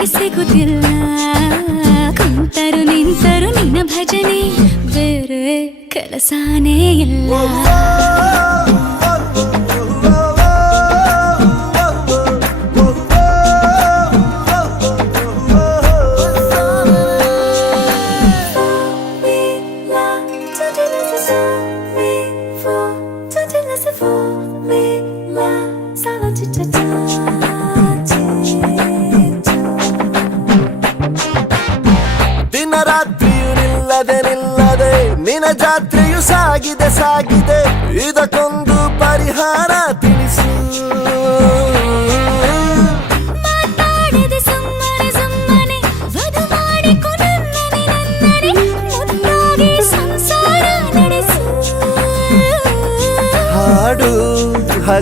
ಯಾಕೆ ಸಿಗುತ್ತಿಲ್ಲ ಕುಂತರು ನಿಂತರು ನಿನ್ನ ಭಜನೆ ಬೇರೆ ಕೆಲಸನೇ ಇಲ್ಲ ದಿನ ರಾತ್ರಿಯು ನಿಲ್ಲದೆ ನಿನ್ನ ಜಾತ್ರೆಯು ಸಾಗಿದೆ ಇದಕ್ಕೊಂದು ಪರಿಹಾರ